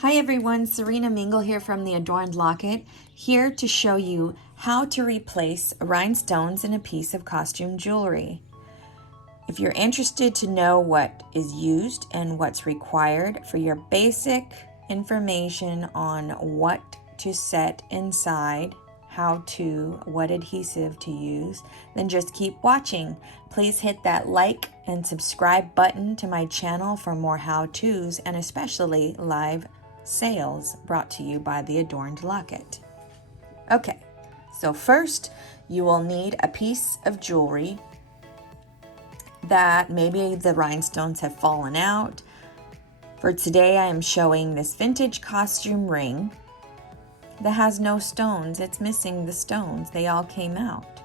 Hi everyone, Serena Mingle here from the Adorned Locket, here to show you how to replace rhinestones in a piece of costume jewelry. If you're interested to know what is used and what's required for your basic information on what to set inside, what adhesive to use, then just keep watching. Please hit that like and subscribe button to my channel for more how-tos and especially live sales brought to you by the Adorned Locket. Okay, so first you will need a piece of jewelry that maybe the rhinestones have fallen out. For today I am showing this vintage costume ring that has no stones. It's missing the stones. They all came out.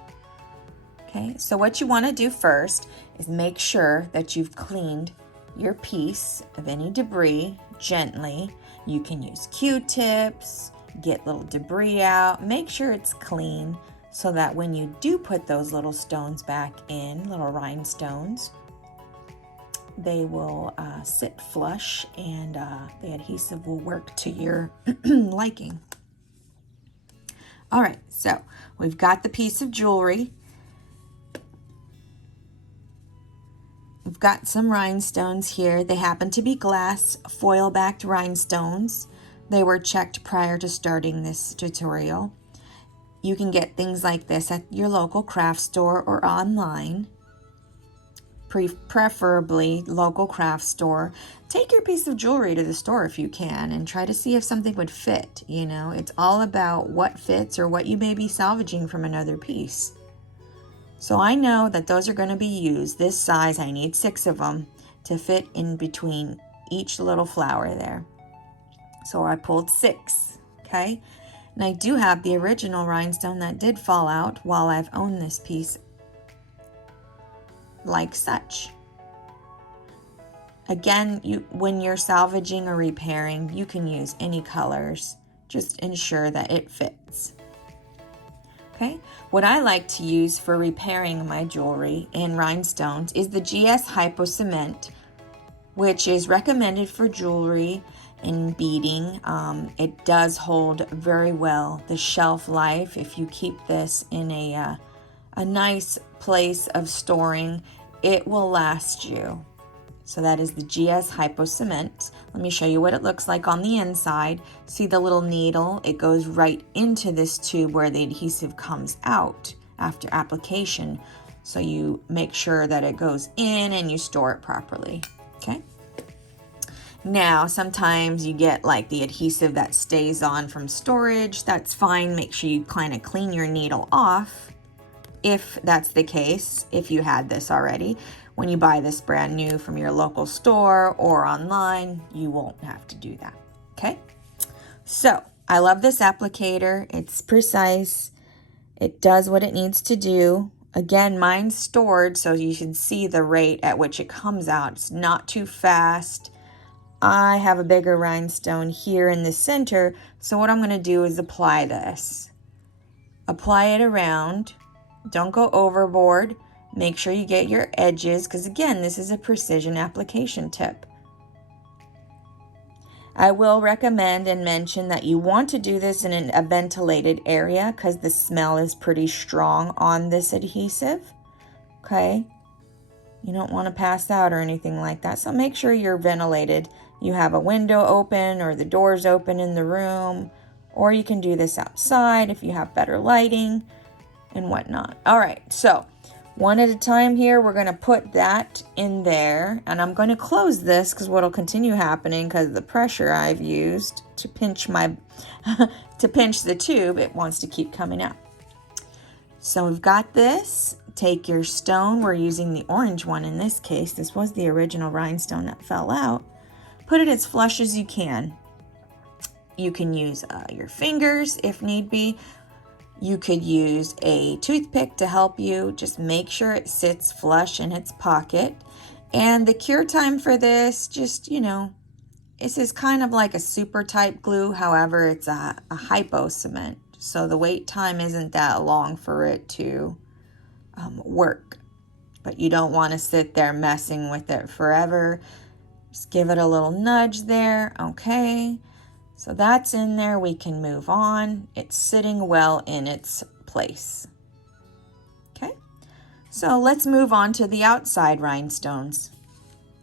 Okay, so what you want to do first is make sure that you've cleaned your piece of any debris gently. You can use Q-tips, get little debris out, make sure it's clean so that when you do put those little stones back in, little rhinestones, they will sit flush and the adhesive will work to your liking. All right, so we've got the piece of jewelry. We've got some rhinestones here. They happen to be glass foil-backed rhinestones. They were checked prior to starting this tutorial. You can get things like this at your local craft store or online. Preferably local craft store. Take your piece of jewelry to the store if you can and try to see if something would fit. You know, it's all about what fits or what you may be salvaging from another piece. So I know that those are going to be used. This size, I need 6 of them to fit in between each little flower there. So I pulled 6, okay? And I do have the original rhinestone that did fall out while I've owned this piece like such. Again, when you're salvaging or repairing, you can use any colors. Just ensure that it fits. Okay, what I like to use for repairing my jewelry in rhinestones is the G-S Hypo Cement, which is recommended for jewelry and beading. It does hold very well. The shelf life, if you keep this in a nice place of storing, it will last you. So that is the G-S Hypo Cement. Let me show you what it looks like on the inside. See the little needle? It goes right into this tube where the adhesive comes out after application. So you make sure that it goes in and you store it properly, okay? Now, sometimes you get like the adhesive that stays on from storage. That's fine. Make sure you kind of clean your needle off if that's the case, if you had this already. When you buy this brand new from your local store or online, you won't have to do that, okay? So, I love this applicator. It's precise. It does what it needs to do. Again, mine's stored so you can see the rate at which it comes out. It's not too fast. I have a bigger rhinestone here in the center, so what I'm going to do is apply this. Apply it around. Don't go overboard. Make sure you get your edges, because again, this is a precision application tip. I will recommend and mention that you want to do this in a ventilated area because the smell is pretty strong on this adhesive, okay? You don't want to pass out or anything like that, so make sure you're ventilated. You have a window open or the doors open in the room, or you can do this outside if you have better lighting and whatnot. All right, so one at a time here, we're going to put that in there, and I'm going to close this because what will continue happening because of the pressure I've used to pinch my to pinch the tube, it wants to keep coming out. So we've got this. Take your stone. We're using the orange one in this case. This was the original rhinestone that fell out. Put it as flush as you can. You can use your fingers if need be. You could use a toothpick to help you. Just make sure it sits flush in its pocket. And the cure time for this, just, you know, this is kind of like a super type glue. However, it's a hypo cement. So the wait time isn't that long for it to work. But you don't want to sit there messing with it forever. Just give it a little nudge there. Okay. So that's in there. We can move on. It's sitting well in its place. Okay, so let's move on to the outside rhinestones.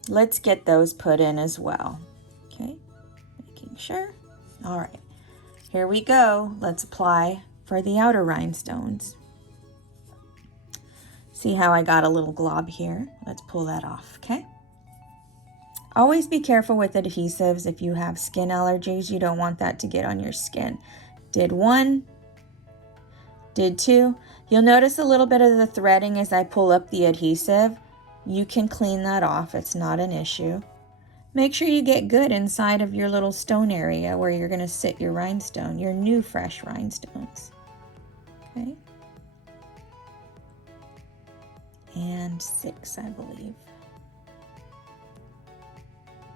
Let's get those put in as well. Okay, making sure. All right, here we go. Let's apply for the outer rhinestones. See how I got a little glob here? Let's pull that off, okay? Always be careful with adhesives. If you have skin allergies, you don't want that to get on your skin. Did one, did two. You'll notice a little bit of the threading as I pull up the adhesive. You can clean that off, it's not an issue. Make sure you get good inside of your little stone area where you're gonna sit your rhinestone, your new fresh rhinestones, okay? And 6, I believe.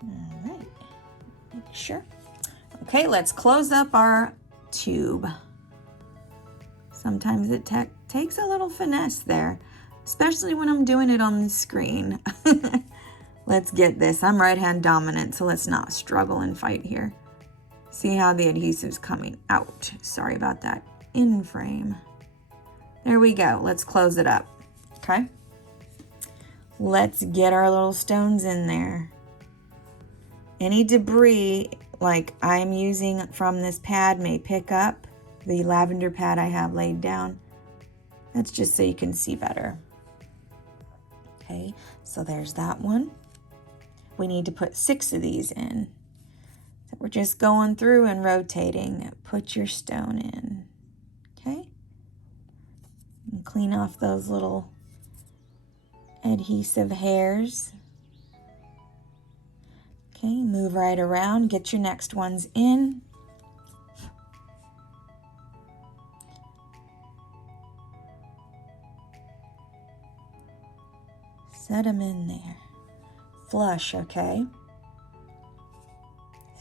All right, make sure. Okay, let's close up our tube. Sometimes it takes a little finesse there, especially when I'm doing it on the screen. Let's get this. I'm right-hand dominant, so let's not struggle and fight here. See how the adhesive's coming out. Sorry about that. In frame. There we go. Let's close it up. Okay. Let's get our little stones in there. Any debris like I'm using from this pad may pick up. The lavender pad I have laid down. That's just so you can see better. Okay, so there's that one. We need to put 6 of these in. So we're just going through and rotating. Put your stone in. Okay, and clean off those little adhesive hairs. Okay, move right around, get your next ones in. Set them in there. Flush, okay?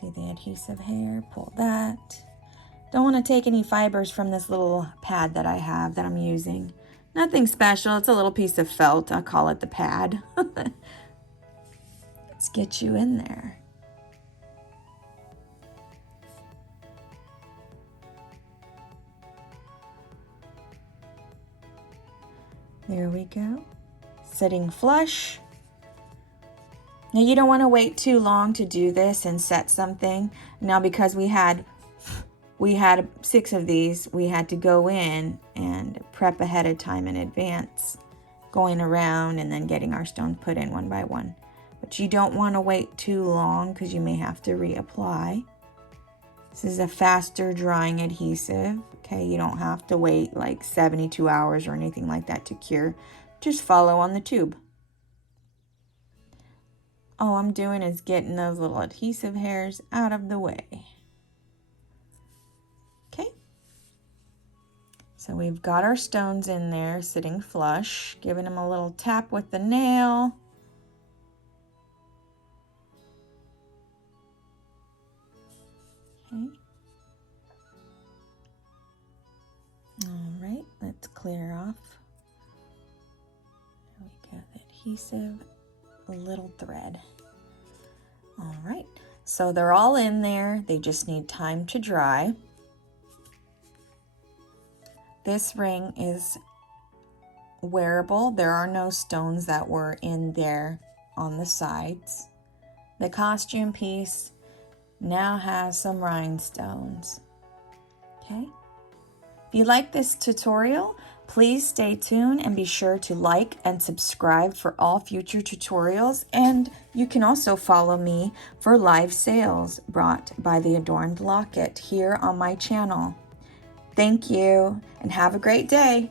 See the adhesive hair, pull that. Don't want to take any fibers from this little pad that I have that I'm using. Nothing special, it's a little piece of felt. I'll call it the pad. Let's get you in there. There we go. Sitting flush. Now you don't want to wait too long to do this and set something. Now because we had 6 of these, we had to go in and prep ahead of time in advance, going around and then getting our stones put in one by one. But you don't want to wait too long because you may have to reapply. This is a faster drying adhesive. Okay, you don't have to wait like 72 hours or anything like that to cure. Just follow on the tube. All I'm doing is getting those little adhesive hairs out of the way. Okay. So we've got our stones in there sitting flush, giving them a little tap with the nail. Okay. All right, let's clear off. There we go, the adhesive, a little thread. All right, so they're all in there. They just need time to dry. This ring is wearable. There are no stones that were in there on the sides. The costume piece now has some rhinestones. Okay. If you like this tutorial, please stay tuned and be sure to like and subscribe for all future tutorials. And you can also follow me for live sales brought by the Adorned Locket here on my channel. Thank you and have a great day.